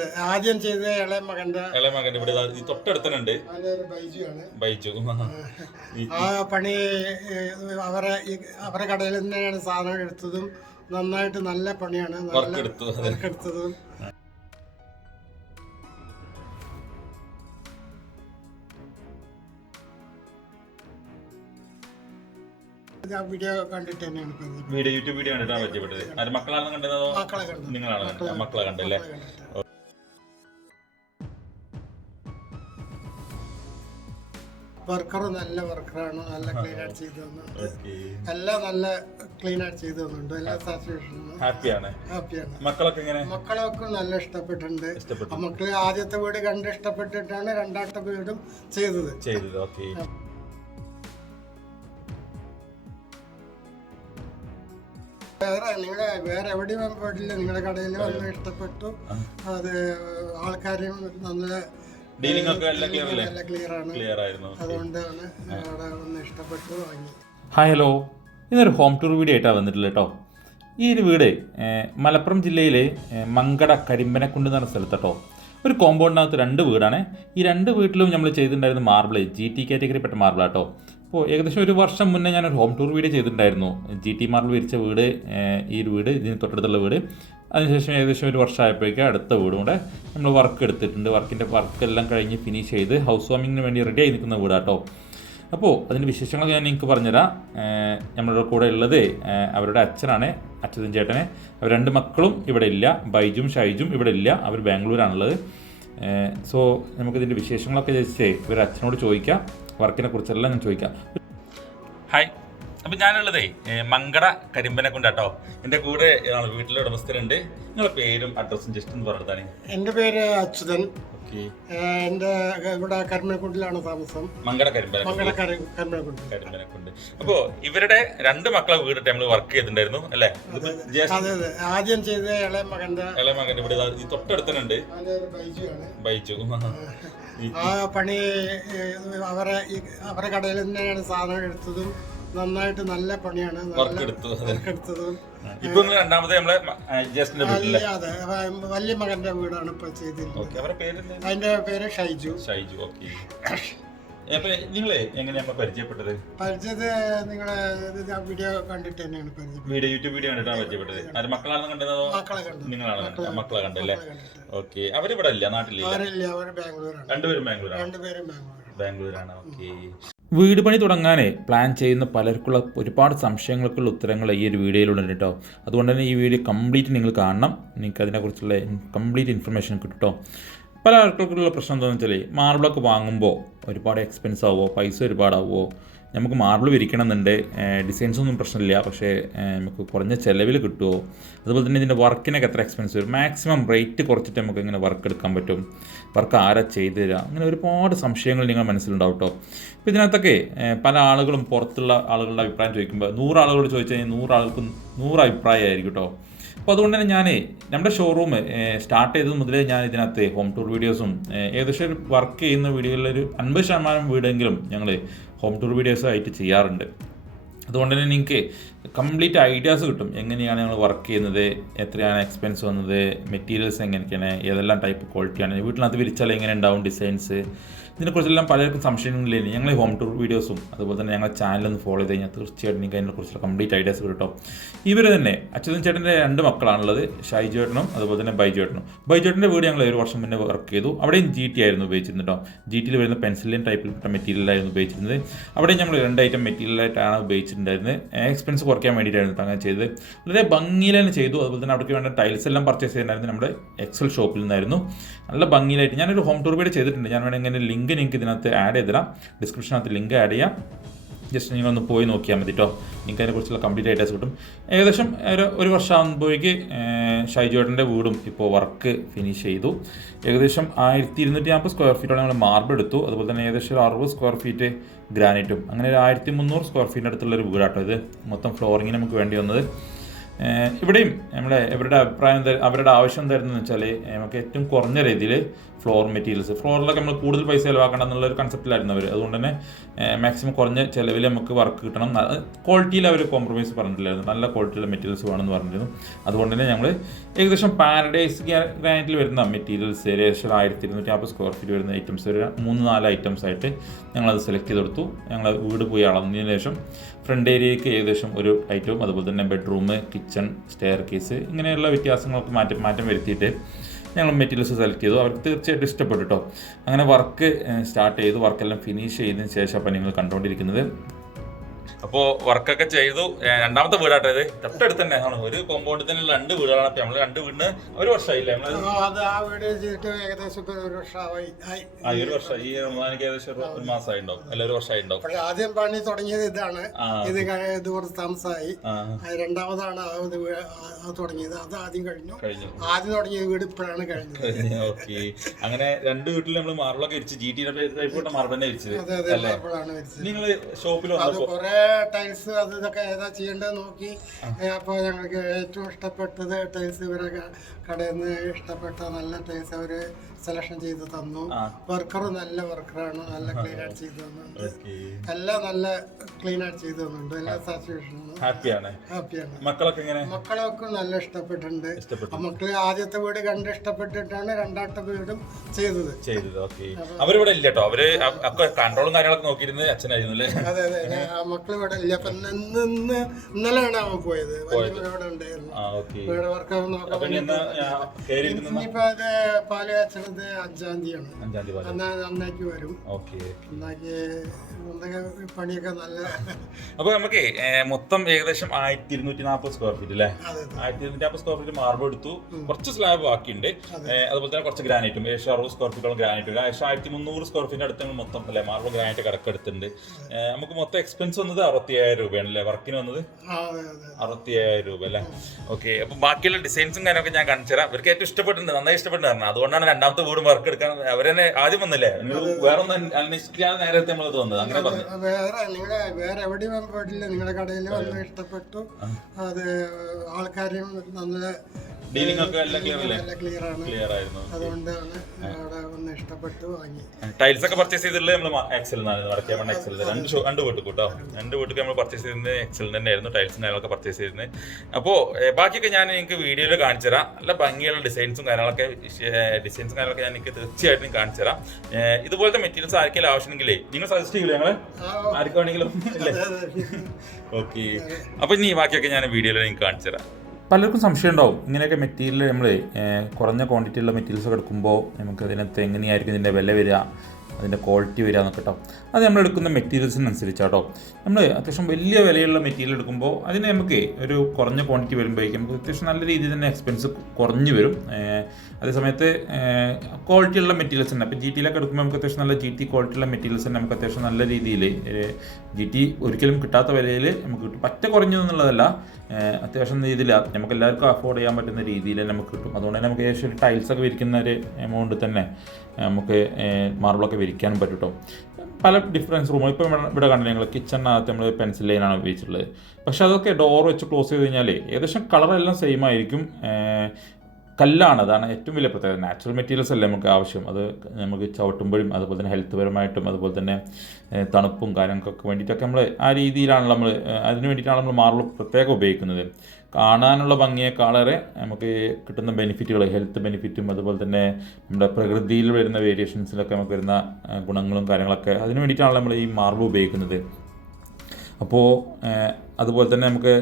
അതെ ആദ്യം ചെയ്ത ഇളയ മകന്റെ ഇവിടെ തൊട്ടടുത്തനുണ്ട് ബൈജു. ആ പണി അവരെ കടയിൽ തന്നെയാണ് സാധനം എടുത്തതും. നന്നായിട്ട് നല്ല പണിയാണ്, വർക്കെടുത്തതും. വീഡിയോ കണ്ടിട്ട് തന്നെയാണ് യൂട്യൂബ് വീഡിയോ കണ്ടിട്ടാണ് പരിചയപ്പെട്ടത്. മക്കളാണ് കണ്ടതോ? നിങ്ങളാണ് മക്കളെ കണ്ടല്ലേ? വർക്കർ നല്ല വർക്കറാണ്, നല്ല ക്ലീൻ ആയിട്ട് ചെയ്തു തന്നുണ്ട്. എല്ലാം നല്ല ക്ലീൻ ആയിട്ട് ചെയ്തു തന്നുണ്ട്. എല്ലാ സാറ്റിസ്ഫാക്ഷനും ഹാപ്പിയാണ്. മക്കളൊക്കെ നല്ല ഇഷ്ടപ്പെട്ടിട്ടുണ്ട്. മക്കള് ആദ്യത്തെ വീട് കണ്ട് ഇഷ്ടപ്പെട്ടിട്ടാണ് രണ്ടാമത്തെ വീടും ചെയ്തത്. വേറെ എവിടെയും പോയിട്ടില്ല, നിങ്ങളുടെ കടയിൽ വന്ന് ഇഷ്ടപ്പെട്ടു. അത് ആൾക്കാരും നല്ല ക്ലിയർ ആണ്, അതുകൊണ്ടാണ് അവിടെ ഒന്ന് ഇഷ്ടപ്പെട്ടു വാങ്ങി. ഹായ് ഹലോ, ഇന്നൊരു ഹോം ടൂർ വീഡിയോ ആയിട്ടാണ് വന്നിട്ടുള്ളത് കേട്ടോ. ഈ ഒരു വീട് മലപ്പുറം ജില്ലയിലെ മങ്കട കരിമ്പനക്കുണ്ട് എന്ന് പറഞ്ഞ സ്ഥലത്താട്ടോ. ഒരു കോമ്പൗണ്ടിനകത്ത് 2 വീടാണ്. ഈ 2 വീട്ടിലും നമ്മൾ ചെയ്തിട്ടുണ്ടായിരുന്ന മാർബിൾ GT കാറ്റഗറിപ്പെട്ട മാർബിളാട്ടോ. അപ്പോൾ ഏകദേശം 1 വർഷം മുന്നേ ഞാനൊരു ഹോം ടൂർ വീഡിയോ ചെയ്തിട്ടുണ്ടായിരുന്നു. GT മാർബിൾ വിരിച്ച വീട്, ഈ ഒരു വീട്, ഇതിന് തൊട്ടടുത്തുള്ള വീട്. അതിനുശേഷം ഏകദേശം 1 വർഷമായപ്പോഴേക്കും അടുത്ത വീടും കൂടെ നമ്മൾ വർക്ക് എടുത്തിട്ടുണ്ട്. വർക്കെല്ലാം കഴിഞ്ഞ് ഫിനിഷ് ചെയ്ത് ഹൗസ് വാമിങ്ങിന് വേണ്ടി റെഡി ആയി നിൽക്കുന്ന വീടാട്ടോ. അപ്പോൾ അതിൻ്റെ വിശേഷങ്ങളൊക്കെ ഞാൻ നിങ്ങൾക്ക് പറഞ്ഞുതരാം. നമ്മളുടെ കൂടെ ഉള്ളത് അവരുടെ അച്ഛനാണ്, അച്ഛൻ ചേട്ടനെ. അവർ 2 മക്കളും ഇവിടെ ഇല്ല, ബൈജും ഷൈജും ഇവിടെ ഇല്ല, അവർ ബാംഗ്ലൂരാണുള്ളത്. സോ നമുക്കിതിൻ്റെ വിശേഷങ്ങളൊക്കെ ജസ്റ്റ് ഇവരുടെ അച്ഛനോട് ചോദിക്കാം, വർക്കിനെ കുറിച്ചെല്ലാം ഞാൻ ചോദിക്കാം. ഹായ്, അപ്പം ഞാനുള്ളതേ മങ്കട കരിമ്പനക്കുണ്ട് കേട്ടോ. എൻ്റെ കൂടെ വീട്ടിലെ ഉടമസ്ഥരുണ്ട്. നിങ്ങളുടെ പേരും അഡ്രസ്സും ജസ്റ്റ് ഒന്ന് പറഞ്ഞതാണ്. എൻ്റെ പേര് അച്യുതൻ. എൻ്റെ ഇവിടെ കരിമ്പനക്കുണ്ടിലാണ് താമസം. മങ്കട കരിമ്പനക്കുണ്ട്. അപ്പോ ഇവരുടെ 2 മക്കളെ വീടിട്ട് നമ്മൾ വർക്ക് ചെയ്തിട്ടുണ്ടായിരുന്നു അല്ലേ? ആദ്യം ചെയ്ത ഇളയ മകന്റെ ഇവിടെ തൊട്ടടുത്തനുണ്ട് ബൈജു. ആ പണി അവരെ കടയിൽ തന്നെയാണ് സാധനം എടുത്തതും. നന്നായിട്ട് നല്ല പണിയാണ്, വർക്കെടുത്തതും. അതെ വലിയ മകന്റെ വീടാണ് ഇപ്പൊ ചെയ്തിരുന്നത്. അതിന്റെ പേര് ഷൈജു. പരിചയത് നിങ്ങളെ വീഡിയോ കണ്ടിട്ട് തന്നെയാണ് യൂട്യൂബ് വീഡിയോ കണ്ടിട്ടാണ് പരിചയപ്പെട്ടത്. മക്കളാണ് കണ്ടതോ? നിങ്ങളാണ് മക്കളെ കണ്ടല്ലേ? ഓക്കെ. അവരിവിടെ ഇല്ല, നാട്ടിലില്ല. രണ്ടുപേരും ബാംഗ്ലൂരാണ്. ഓക്കെ. വീട് പണി തുടങ്ങാൻ പ്ലാൻ ചെയ്യുന്ന പലർക്കുള്ള ഒരുപാട് സംശയങ്ങൾക്കുള്ള ഉത്തരങ്ങൾ ഈ ഒരു വീഡിയോയിലുണ്ട് കേട്ടോ. അതുകൊണ്ട് തന്നെ ഈ വീഡിയോ കംപ്ലീറ്റ് നിങ്ങൾ കാണണം. നിങ്ങൾക്ക് അതിനെക്കുറിച്ചുള്ള കംപ്ലീറ്റ് ഇൻഫർമേഷൻ കിട്ടും കേട്ടോ. പല ആൾക്കാർക്കുള്ള പ്രശ്നം എന്താണെന്ന് വെച്ചാൽ മാർബിളൊക്കെ വാങ്ങുമ്പോൾ ഒരുപാട് എക്സ്പെൻസ് ആവുമോ, പൈസ ഒരുപാടാവുമോ. നമുക്ക് മാർബിൾ വിരിക്കണമെന്നുണ്ട്, ഡിസൈൻസൊന്നും പ്രശ്നമില്ല, പക്ഷേ നമുക്ക് കുറഞ്ഞ ചിലവിൽ കിട്ടുമോ, അതുപോലെ തന്നെ ഇതിൻ്റെ വർക്കിനൊക്കെ എത്ര എക്സ്പെൻസ് വരും, മാക്സിമം റേറ്റ് കുറച്ചിട്ട് നമുക്ക് എങ്ങനെ വർക്ക് എടുക്കാൻ പറ്റും, വർക്ക് ആരാ ചെയ്തു തരിക, അങ്ങനെ ഒരുപാട് സംശയങ്ങൾ നിങ്ങൾ മനസ്സിലുണ്ടാവും കേട്ടോ. ഇപ്പോൾ ഇതിനകത്തൊക്കെ പല ആളുകളും പുറത്തുള്ള ആളുകളുടെ അഭിപ്രായം ചോദിക്കുമ്പോൾ 100 ആളുകളോട് ചോദിച്ചു കഴിഞ്ഞാൽ 100 ആൾക്കും 100 അഭിപ്രായമായിരിക്കും കേട്ടോ. അപ്പോൾ അതുകൊണ്ട് തന്നെ ഞാൻ നമ്മുടെ ഷോറൂം സ്റ്റാർട്ട് ചെയ്തത് മുതലേ ഞാൻ ഇതിനകത്ത് ഹോം ടൂർ വീഡിയോസും ഏകദേശം വർക്ക് ചെയ്യുന്ന വീഡിയോയിലൊരു 50% വീടെങ്കിലും ഞങ്ങൾ ഹോം ടൂർ വീഡിയോസായിട്ട് ചെയ്യാറുണ്ട്. അതുകൊണ്ട് തന്നെ നിങ്ങൾക്ക് കംപ്ലീറ്റ് ഐഡിയാസ് കിട്ടും. എങ്ങനെയാണ് ഞങ്ങൾ വർക്ക് ചെയ്യുന്നത്, എത്രയാണ് എക്സ്പെൻസ് വന്നത്, മെറ്റീരിയൽസ് എങ്ങനെയൊക്കെയാണ്, ഏതെല്ലാം ടൈപ്പ് ക്വാളിറ്റിയാണ്, വീട്ടിനകത്ത് വിരിച്ചാൽ എങ്ങനെ ഉണ്ടാവും ഡിസൈൻസ്, ഇതിനെക്കുറിച്ചെല്ലാം പലർക്കും സംശയങ്ങളില്ല. ഞങ്ങൾ ഹോം ടൂർ വീഡിയോസും അതുപോലെ തന്നെ ഞങ്ങളുടെ ചാനലൊന്ന് ഫോളോ ചെയ്ത് കഴിഞ്ഞാൽ തീർച്ചയായിട്ടും നിങ്ങൾക്ക് അതിനെക്കുറിച്ചുള്ള കംപ്ലീറ്റ് ഐഡിയാസ് കിട്ടും. ഇവർ തന്നെ അച്യുതൻ ചേട്ടൻ്റെ 2 മക്കളാണുള്ളത്, ഷൈജു ചേട്ടനും അതുപോലെ തന്നെ ബൈജു ചേട്ടനും. ബൈജു ചേട്ടൻ്റെ വീട് ഞങ്ങൾ 1 വർഷം മുന്നേ വർക്ക് ചെയ്തു. അവിടെയും GT ആയിരുന്നു ഉപയോഗിച്ചിരുന്നത് കേട്ടോ. GTയിൽ വരുന്ന പെൻസിലിൻ ടൈപ്പിൽപ്പെട്ട മെറ്റീരിയലായിരുന്നു ഉപയോഗിച്ചിരുന്നത്. അവിടെ ഞങ്ങൾ 2 ഐറ്റം മെറ്റീരിയലായിട്ടാണ് ഉപയോഗിച്ചിട്ടുണ്ടായിരുന്നത്. എക്സ്പെൻസ് കുറയ്ക്കാൻ വേണ്ടിയിട്ടായിരുന്നു അങ്ങനെ ചെയ്തത്. വളരെ ഭംഗിയിൽ തന്നെ ചെയ്തു. അതുപോലെ തന്നെ അവിടേക്ക് വേണ്ട ടൈൽസ് എല്ലാം പർച്ചേസ് ചെയ്തിട്ടുണ്ടായിരുന്നു നമ്മുടെ എക്സൽ ഷോപ്പിൽ നിന്നായിരുന്നു. നല്ല ഭംഗിയിലായിട്ട് ഞാനൊരു ഹോം ടൂർ വീഡിയോ ചെയ്തിട്ടുണ്ട്. ഞാൻ വേണമെങ്കിൽ ലിങ്ക് നിങ്ങൾക്ക് ഇതിനകത്ത് ആഡ് ചെയ്തിടാം, ഡിസ്ക്രിപ്ഷനകത്ത് ലിങ്ക് ആഡ് ചെയ്യാം. ജസ്റ്റ് നിങ്ങളൊന്ന് പോയി നോക്കിയാൽ മതി കേട്ടോ. നിങ്ങൾക്ക് അതിനെക്കുറിച്ചുള്ള കംപ്ലീറ്റ് ഐഡിയാസ് കിട്ടും. ഏകദേശം 1 വർഷം ആകുമ്പോഴേക്ക് ഷൈജു ചേട്ടൻ്റെ വീടും ഇപ്പോൾ വർക്ക് ഫിനിഷ് ചെയ്തു. ഏകദേശം 1240 സ്ക്വയർ ഫീറ്റോളം നമ്മൾ മാർബിൾ എടുത്തു. അതുപോലെ തന്നെ ഏകദേശം 60 സ്ക്വയർ ഫീറ്റ് ഗ്രാനൈറ്റും, അങ്ങനെ 1300 സ്ക്വയർ ഫീറ്റിൻ്റെ അടുത്തുള്ളൊരു വീടാട്ടോ ഇത്. മൊത്തം ഫ്ലോറിങ്ങിന് നമുക്ക് വേണ്ടി വന്നത്. ഇവിടെയും ഇവരുടെ അഭിപ്രായം അവരുടെ ആവശ്യം തരുന്നതെന്ന് വെച്ചാൽ നമുക്ക് ഏറ്റവും കുറഞ്ഞ രീതിയിൽ ഫ്ലോർ മെറ്റീരിയൽസ്, ഫ്ലോറിലൊക്കെ നമ്മൾ കൂടുതൽ പൈസ ചിലവാക്കണം എന്നുള്ളൊരു കൺസെപ്റ്റിലായിരുന്നു അവർ. അതുകൊണ്ട് തന്നെ മാക്സിമം കുറഞ്ഞ ചിലവിൽ നമുക്ക് വർക്ക് കിട്ടണം. ക്വാളിറ്റിയിൽ അവർ കോംപ്രമൈസ് പറഞ്ഞിട്ടില്ലായിരുന്നു, നല്ല ക്വാളിറ്റിയുള്ള മെറ്റീരിയൽസ് വേണമെന്ന് പറഞ്ഞിരുന്നു. അതുകൊണ്ട് തന്നെ ഞങ്ങൾ ഏകദേശം പാരഡൈസ് ഗ്രാനൈറ്റിൽ വരുന്ന മെറ്റീരിയൽസ് ഏകദേശം 1250 സ്ക്വയർ ഫീറ്റ് വരുന്ന ഐറ്റംസ് ഒരു 3-4 ഐറ്റംസ് ആയിട്ട് ഞങ്ങളത് സെലക്ട് ചെയ്ത് കൊടുത്തു. ഞങ്ങൾ വീട് പോയി അളന്നതിന് ശേഷം ഫ്രണ്ട് ഏരിയയ്ക്ക് ഏകദേശം ഒരു ഐറ്റവും, അതുപോലെ തന്നെ ബെഡ്റൂം, കിച്ചൺ, സ്റ്റെയർ കേസ്, ഇങ്ങനെയുള്ള വ്യത്യാസങ്ങൾക്ക് മാറ്റം വരുത്തിയിട്ട് ഞങ്ങൾ മെറ്റീരിയൽസ് സെലക്ട് ചെയ്തു. അവർക്ക് തീർച്ചയായിട്ടും ഇഷ്ടപ്പെട്ടു കേട്ടോ. അങ്ങനെ വർക്ക് സ്റ്റാർട്ട് ചെയ്തു. വർക്കെല്ലാം ഫിനിഷ് ചെയ്തതിന് ശേഷം അപ്പോൾ നിങ്ങൾ കണ്ടുകൊണ്ടിരിക്കുന്നത്. അപ്പോൾ വർക്കൊക്കെ ചെയ്തു. രണ്ടാമത്തെ വീടാട്ടോ ഇത്, തൊട്ടടുത്ത് തന്നെ ആണ്. ഒരു കോമ്പൗണ്ടിൽ തന്നെ 2 വീടുകളാണ്. അപ്പോൾ നമ്മൾ 2 വീടിന് 1 വർഷമായില്ലേ നമ്മൾ ഏകദേശം 1 വർഷമായി. ഒരു വർഷം ഈ റമദാനിക്ക് ഏകദേശം 1 മാസമായിട്ടുണ്ടാവും, അല്ല 1 വർഷമായിട്ടുണ്ടാവും. പക്ഷെ ആദ്യം പണി തുടങ്ങിയത് ഇതാണ്. ഇത് കുറച്ച് താമസമായി. രണ്ടാമതാണ് തുടങ്ങിയത്. അത് ആദ്യം കഴിഞ്ഞു. ആദ്യം തുടങ്ങിയ വീട് ഇപ്പോഴാണ് കഴിഞ്ഞത്. ഓക്കെ. അങ്ങനെ 2 വീട്ടിൽ നമ്മൾ മാർബിളൊക്കെ ഇരിച്ച് GT മാർബിൾ തന്നെ ഇരിച്ചത്. നിങ്ങൾ ഷോപ്പിൽ കുറെ ടൈൽസ് അത് ഇതൊക്കെ ഏതാ ചെയ്യേണ്ടത് നോക്കി. അപ്പോൾ ഞങ്ങൾക്ക് ഏറ്റവും ഇഷ്ടപ്പെട്ടത് ടൈൽസ് ഇവരെ കടയിൽ നിന്ന് ഇഷ്ടപ്പെട്ട നല്ല ടൈൽസ് അവര് സെലക്ഷൻ ചെയ്ത് തന്നു. വർക്കർ നല്ല വർക്കറാണ്, നല്ല ക്ലീൻ ആയിട്ട് ചെയ്തു തന്നുണ്ട്. എല്ലാം നല്ല ക്ലീൻ ആയിട്ട് ചെയ്തു തന്നുണ്ട്. എല്ലാ സാറ്റിസ്ഫാക്ഷനും ഹാപ്പിയാണ്. മക്കളൊക്കെ നല്ല ഇഷ്ടപ്പെട്ടിട്ടുണ്ട്. മക്കള് ആദ്യത്തെ വീട് കണ്ട് ഇഷ്ടപ്പെട്ടിട്ടാണ് രണ്ടാമത്തെ വീടും ചെയ്തത്. അവരിവിടെ ഇല്ല കേട്ടോ, അവര് കൺട്രോളും കാര്യങ്ങളൊക്കെ നോക്കിയിരുന്നത് അച്ഛനായിരുന്നു. അതെ അതെ, മക്കൾ ഇവിടെ ഇല്ല. അപ്പൊ ഇന്നലെയാണ് അവൻ പോയത്. ഇവിടെ ഉണ്ടായിരുന്നു വീട് വർക്ക് നോക്കാൻ. ഇനിയിപ്പോ അത് പാല് കാച്ചണത് 5-ാം തീയതിയാണ്. നന്നാക്കി വരും. നന്നാക്കി പണിയൊക്കെ നല്ല. അപ്പൊ നമുക്ക് മൊത്തം ഏകദേശം 1240 സ്ക്വയർ ഫീറ്റ് അല്ലേ? 1240 സ്ക്വയർ ഫീറ്റ് മാർബിൾ എടുത്തു. കുറച്ച് സ്ലാബ് ബാക്കിയുണ്ട്. അതുപോലെ തന്നെ കുറച്ച് ഗ്രാനൈറ്റും 60 സ്ക്വയർ ഫീറ്റോളം ഗ്രാനൈറ്റ്. 1300 സ്ക്വയർ ഫീറ്റിന്റെ അടുത്ത് മൊത്തം അല്ലെ മാർബിൾ ഗ്രാനൈറ്റ് കടക്കെടുത്തുണ്ട്. നമുക്ക് മൊത്തം എക്സ്പെൻസ് വന്നത് 65,000 രൂപയാണ് അല്ലേ? വർക്കിന് വന്നത് 65,000 രൂപ അല്ലേ? ഓക്കെ. അപ്പൊ ബാക്കിയുള്ള ഡിസൈൻസും കാര്യമൊക്കെ ഞാൻ കാണിച്ചു തരാം. ഇവർക്ക് ഏറ്റവും ഇഷ്ടപ്പെട്ടിട്ടുണ്ട്, നന്നായി ഇഷ്ടപ്പെട്ടിട്ടുണ്ട്. അതുകൊണ്ടാണ് രണ്ടാമത്തെ വീടും വർക്ക് എടുക്കാൻ അവരെന്നെ ആദ്യം വന്നില്ലേ. വേറെ ഒന്നും അന്വേഷിക്കാതെ നേരത്തെ നമ്മൾ തോന്നുന്നത്. അങ്ങനെ പറഞ്ഞു. വേറെ എവിടെയും പോയിട്ടില്ല, നിങ്ങളുടെ കടയിൽ വന്ന് ഇഷ്ടപ്പെട്ടു. അത് ആൾക്കാരും നല്ല ഡീലിംഗ് ഒക്കെ എല്ലാം ക്ലിയർ ആയിരുന്നു. അതുകൊണ്ടാണ് അവിടെ വന്ന് ഇഷ്ടപ്പെട്ടു വാങ്ങി. ടൈൽസ് ഒക്കെ പർച്ചേസ് ചെയ്തിട്ടുള്ളത് നമ്മൾ എക്സൽ രണ്ട് വീട്ടിൽ കൂട്ടോ. 2 വീട്ടിൽ നമ്മൾ പർച്ചേസ് ചെയ്തിരുന്നത് എക്സൽ തന്നെ ആയിരുന്നു. ടൈൽസും കാര്യങ്ങളൊക്കെ പർച്ചേസ് ചെയ്തിരുന്നത്. അപ്പോൾ ബാക്കിയൊക്കെ ഞാൻ നിങ്ങൾക്ക് വീഡിയോയിൽ കാണിച്ചു തരാം. നല്ല ഭംഗിയുള്ള ഡിസൈൻസും കാര്യങ്ങളൊക്കെ ഞാൻ എനിക്ക് തീർച്ചയായിട്ടും കാണിച്ചു തരാം. ഇതുപോലത്തെ മെറ്റീരിയൽസ് ആർക്കെങ്കിലും ആവശ്യമെങ്കിലേ നിങ്ങൾ സജസ്റ്റ് ചെയ്യില്ല ഞങ്ങൾ ആർക്കാണെങ്കിലും ഇല്ലേ? ഓക്കെ. അപ്പോൾ ഇനി ബാക്കിയൊക്കെ ഞാൻ വീഡിയോയിൽ നിങ്ങൾക്ക് കാണിച്ചു തരാം. പലർക്കും സംശയം ഉണ്ടാവും, ഇങ്ങനെയൊക്കെ മെറ്റീരിയൽ നമ്മൾ കുറഞ്ഞ ക്വാണ്ടിറ്റിയുള്ള മെറ്റീരിയൽസ് എടുക്കുമ്പോൾ നമുക്ക് അതിനകത്ത് എങ്ങനെയായിരിക്കും ഇതിൻ്റെ വില വരിക, അതിൻ്റെ ക്വാളിറ്റി വരിക എന്നൊക്കെ കേട്ടോ. അത് നമ്മൾ എടുക്കുന്ന മെറ്റീരിയൽസിനനുസരിച്ചാട്ടോ. നമ്മൾ അത്യാവശ്യം വലിയ വിലയുള്ള മെറ്റീരിയൽ എടുക്കുമ്പോൾ അതിന് നമുക്ക് ഒരു കുറഞ്ഞ ക്വാണ്ടിറ്റി വരുമ്പോഴേക്കും നമുക്ക് അത്യാവശ്യം നല്ല രീതിയിൽ തന്നെ എക്സ്പെൻസ് കുറഞ്ഞു വരും. അതേസമയത്ത് ക്വാളിറ്റിയുള്ള മെറ്റീരിയൽസ് തന്നെ, ഇപ്പോൾ GT എടുക്കുമ്പോൾ നമുക്ക് അത്യാവശ്യം നല്ല GT ക്വാളിറ്റിയുള്ള മെറ്റീരിയൽസ് തന്നെ നമുക്ക് അത്യാവശ്യം നല്ല രീതിയിൽ GT ഒരിക്കലും കിട്ടാത്ത വിലയിൽ നമുക്ക് കിട്ടും. പറ്റ കുറഞ്ഞു എന്നുള്ളതല്ല, അത്യാവശ്യം രീതിയിൽ നമുക്ക് എല്ലാവർക്കും അഫോർഡ് ചെയ്യാൻ പറ്റുന്ന രീതിയിൽ നമുക്ക് കിട്ടും. അതുകൊണ്ട് തന്നെ നമുക്ക് ഏകദേശം ടൈൽസൊക്കെ വിരിക്കുന്ന ഒരു എമൗണ്ട് തന്നെ നമുക്ക് മാർബിളൊക്കെ വിരിക്കാനും പറ്റും കേട്ടോ. പല ഡിഫറൻസ് റൂമുകൾ ഇപ്പോൾ ഇവിടെ കണ്ടില്ല നിങ്ങൾ, കിച്ചണിനകത്ത് നമ്മൾ പെൻസിൽ ലൈനാണ് ഉപയോഗിച്ചിട്ടുള്ളത്. പക്ഷേ അതൊക്കെ ഡോർ വെച്ച് ക്ലോസ് ചെയ്ത് കഴിഞ്ഞാൽ ഏകദേശം കളറെല്ലാം സെയിം ആയിരിക്കും. കല്ലാണ്, അതാണ് ഏറ്റവും വലിയ പ്രത്യേകത. നാച്ചുറൽ മെറ്റീരിയൽസ് അല്ലേ നമുക്ക് ആവശ്യം. അത് നമുക്ക് ചവിട്ടുമ്പോഴും അതുപോലെ തന്നെ ഹെൽത്ത് പരമായിട്ടും അതുപോലെ തന്നെ തണുപ്പും കാര്യങ്ങൾക്കൊക്കെ വേണ്ടിയിട്ടൊക്കെ നമ്മൾ ആ രീതിയിലാണ് അതിന് വേണ്ടിയിട്ടാണ് നമ്മൾ മാർബിൾ പ്രത്യേകം ഉപയോഗിക്കുന്നത്. കാണാനുള്ള ഭംഗിയേക്കാളേറെ നമുക്ക് കിട്ടുന്ന ബെനിഫിറ്റുകൾ, ഹെൽത്ത് ബെനിഫിറ്റും അതുപോലെ തന്നെ നമ്മുടെ പ്രകൃതിയിൽ വരുന്ന വേരിയേഷൻസിലൊക്കെ നമുക്ക് വരുന്ന ഗുണങ്ങളും കാര്യങ്ങളൊക്കെ അതിന് വേണ്ടിയിട്ടാണല്ലോ നമ്മൾ ഈ മാർബിൾ ഉപയോഗിക്കുന്നത്. അപ്പോൾ അതുപോലെ തന്നെ നമുക്ക്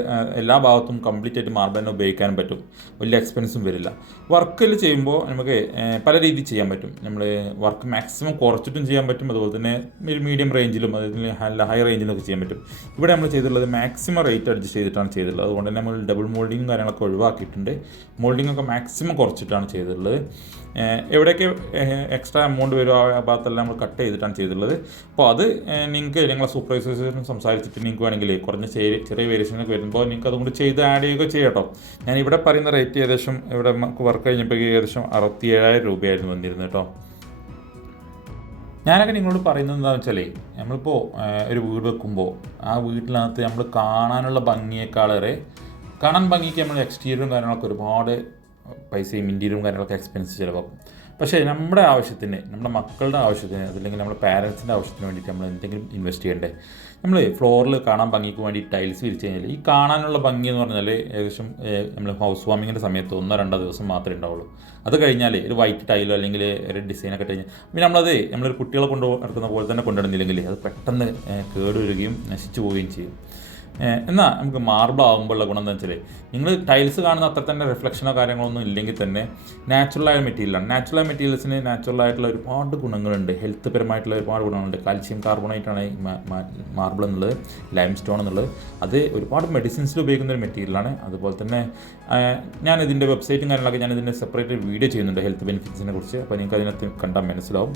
എല്ലാ ഭാഗത്തും കംപ്ലീറ്റ് ആയിട്ട് മാർബിൾ തന്നെ ഉപയോഗിക്കാനും പറ്റും. വലിയ എക്സ്പെൻസും വരില്ല. വർക്കിൽ ചെയ്യുമ്പോൾ നമുക്ക് പല രീതിയിൽ ചെയ്യാൻ പറ്റും. നമ്മൾ വർക്ക് മാക്സിമം കുറച്ചിട്ടും ചെയ്യാൻ പറ്റും, അതുപോലെ തന്നെ ഒരു മീഡിയം റേഞ്ചിലും അതുപോലെ ഹൈ റേഞ്ചിലൊക്കെ ചെയ്യാൻ പറ്റും. ഇവിടെ നമ്മൾ ചെയ്തിട്ടുള്ളത് മാക്സിമം റേറ്റ് അഡ്ജസ്റ്റ് ചെയ്തിട്ടാണ് ചെയ്തിട്ടുള്ളത്. അതുകൊണ്ട് തന്നെ നമ്മൾ ഡബിൾ മോൾഡിങ്ങും കാര്യങ്ങളൊക്കെ ഒഴിവാക്കിയിട്ടുണ്ട്. മോൾഡിങ്ങൊക്കെ മാക്സിമം കുറച്ചിട്ടാണ് ചെയ്തിട്ടുള്ളത്. എവിടെയൊക്കെ എക്സ്ട്രാ എമൗണ്ട് വരുമോ ആ ഭാഗത്തെല്ലാം നമ്മൾ കട്ട് ചെയ്തിട്ടാണ് ചെയ്തിട്ടുള്ളത്. അപ്പോൾ അത് നിങ്ങൾക്ക് നിങ്ങളെ സൂപ്പർവൈസേഴ്സിനും സംസാരിച്ചിട്ട് നിങ്ങൾക്ക് വേണമെങ്കിൽ കുറഞ്ഞ ചെറിയ വേരിയേഷനൊക്കെ വരുമ്പോൾ നിങ്ങൾക്ക് അതുകൊണ്ട് ചെയ്ത് ആഡ് ചെയ്യുകയൊക്കെ ചെയ്യാം കേട്ടോ. ഞാൻ ഇവിടെ പറയുന്ന റേറ്റ് ഏകദേശം ഇവിടെ നമുക്ക് വർക്ക് കഴിഞ്ഞപ്പോൾ ഏകദേശം 67,000 രൂപയായിരുന്നു വന്നിരുന്നത് കേട്ടോ. ഞാനൊക്കെ നിങ്ങളോട് പറയുന്നത് എന്താണെന്ന് വെച്ചാൽ നമ്മളിപ്പോൾ ഒരു വീട് വെക്കുമ്പോൾ ആ വീട്ടിനകത്ത് നമ്മൾ കാണാനുള്ള ഭംഗിയേക്കാളേറെ കാണാൻ ഭംഗിക്ക് നമ്മൾ എക്സ്റ്റീരിയറും കാര്യങ്ങളൊക്കെ ഒരുപാട് പൈസയും ഇൻറ്റീരിയറും കാര്യങ്ങളൊക്കെ എക്സ്പെൻസ് ചിലവാക്കും. പക്ഷേ നമ്മുടെ ആവശ്യത്തിന്, നമ്മുടെ മക്കളുടെ ആവശ്യത്തിന്, അതല്ലെങ്കിൽ നമ്മുടെ പാരൻസിൻ്റെ ആവശ്യത്തിന് വേണ്ടിയിട്ട് നമ്മൾ എന്തെങ്കിലും ഇൻവെസ്റ്റ് ചെയ്യണ്ടേ? നമ്മൾ ഫ്ലോറിൽ കാണാൻ ഭംഗിക്ക് വേണ്ടി ടൈൽസ് വിരിച്ച് കഴിഞ്ഞാൽ ഈ കാണാനുള്ള ഭംഗി എന്ന് പറഞ്ഞാൽ ഏകദേശം നമ്മൾ ഹൗസ് വാമിങ്ങിൻ്റെ സമയത്ത് 1-2 ദിവസം മാത്രമേ ഉണ്ടാവുള്ളൂ. അത് കഴിഞ്ഞാൽ ഒരു വൈറ്റ് ടൈലോ അല്ലെങ്കിൽ ഒരു ഡിസൈനൊക്കെ ഇട്ട് കഴിഞ്ഞാൽ പിന്നെ നമ്മളൊരു കുട്ടികളെ നടക്കുന്ന പോലെ തന്നെ കൊണ്ടുവരുന്നില്ലെങ്കിൽ അത് പെട്ടെന്ന് കേടുവരികയും നശിച്ചു പോവുകയും ചെയ്യും. എന്നാൽ നമുക്ക് മാർബിൾ ആകുമ്പോഴുള്ള ഗുണം എന്താ വെച്ചാൽ നിങ്ങൾ ടൈൽസ് കാണുന്ന അത്ര തന്നെ റിഫ്ലക്ഷനോ കാര്യങ്ങളൊന്നും ഇല്ലെങ്കിൽ തന്നെ നാച്ചുറലായ മെറ്റീരിയലാണ്. നാച്ചുറൽ മെറ്റീരിയൽസിന് നാച്ചുറലായിട്ടുള്ള ഒരുപാട് ഗുണങ്ങളുണ്ട്, ഹെൽത്ത് പരമായിട്ടുള്ള ഒരുപാട് ഗുണങ്ങളുണ്ട്. കാൽസ്യം കാർബണേറ്റാണ് ഈ മാർബിൾ എന്നുള്ളത്, ലൈം സ്റ്റോൺ എന്നുള്ളത്. അത് ഒരുപാട് മെഡിസിൻസിൽ ഉപയോഗിക്കുന്ന ഒരു മെറ്റീരിയലാണ്. അതുപോലെ തന്നെ ഞാൻ ഇതിൻ്റെ വെബ്സൈറ്റും കാര്യങ്ങളൊക്കെ ഞാൻ ഇതിൻ്റെ സെപ്പറേറ്റ് വീഡിയോ ചെയ്യുന്നുണ്ട് ഹെൽത്ത് ബെനിഫിറ്റ്സിനെ കുറിച്ച്. അപ്പോൾ നിങ്ങൾക്ക് അതിനകത്ത് കണ്ടാൽ മനസ്സിലാവും.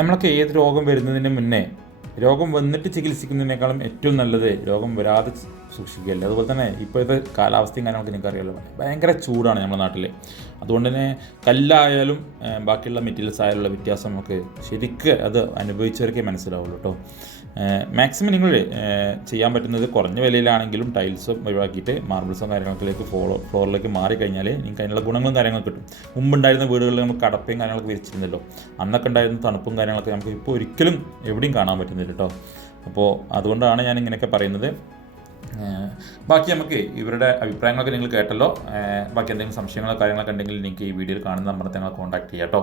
നമ്മളൊക്കെ ഏത് രോഗം വരുന്നതിന് മുന്നേ രോഗം വന്നിട്ട് ചികിത്സിക്കുന്നതിനേക്കാളും ഏറ്റവും നല്ലത് രോഗം വരാതെ സൂക്ഷിക്കുകയല്ലേ. അതുപോലെ തന്നെ ഇപ്പോഴത്തെ കാലാവസ്ഥയും കാര്യങ്ങളൊക്കെ നിങ്ങൾക്കറിയാമല്ലോ, ഭയങ്കര ചൂടാണ് നമ്മുടെ നാട്ടിൽ. അതുകൊണ്ട് തന്നെ കല്ലായാലും ബാക്കിയുള്ള മെറ്റീരിയൽസ് ആയാലുള്ള വ്യത്യാസം നമുക്ക് ശരിക്കും അത് അനുഭവിച്ചവർക്കേ മനസ്സിലാവുള്ളൂ കേട്ടോ. മാക്സിമം നിങ്ങൾ ചെയ്യാൻ പറ്റുന്നത് കുറഞ്ഞ വിലയിലാണെങ്കിലും ടൈൽസും ഒഴിവാക്കിയിട്ട് മാർബിൾസും കാര്യങ്ങളിലേക്ക് ഫ്ലോറിലേക്ക് മാറിക്കഴിഞ്ഞാൽ നിങ്ങൾക്ക് അതിനുള്ള ഗുണങ്ങളും കാര്യങ്ങളൊക്കെ കിട്ടും. മുമ്പുണ്ടായിരുന്ന വീടുകളിൽ നമുക്ക് കടപ്പയും കാര്യങ്ങളൊക്കെ വിരിച്ചിരുന്നല്ലോ, അന്നൊക്കെ ഉണ്ടായിരുന്ന തണുപ്പും കാര്യങ്ങളൊക്കെ നമുക്ക് ഇപ്പോൾ ഒരിക്കലും എവിടെയും കാണാൻ പറ്റുന്നില്ല കേട്ടോ. അപ്പോൾ അതുകൊണ്ടാണ് ഞാൻ ഇങ്ങനെയൊക്കെ പറയുന്നത്. ബാക്കി നമുക്ക് ഇവരുടെ അഭിപ്രായങ്ങളൊക്കെ നിങ്ങൾ കേട്ടല്ലോ. ബാക്കി എന്തെങ്കിലും സംശയങ്ങളോ കാര്യങ്ങളൊക്കെ ഉണ്ടെങ്കിൽ നിങ്ങൾക്ക് ഈ വീഡിയോയിൽ കാണുന്ന നമ്പറിൽ ഞങ്ങൾ കോൺടാക്ട് ചെയ്യാം കേട്ടോ.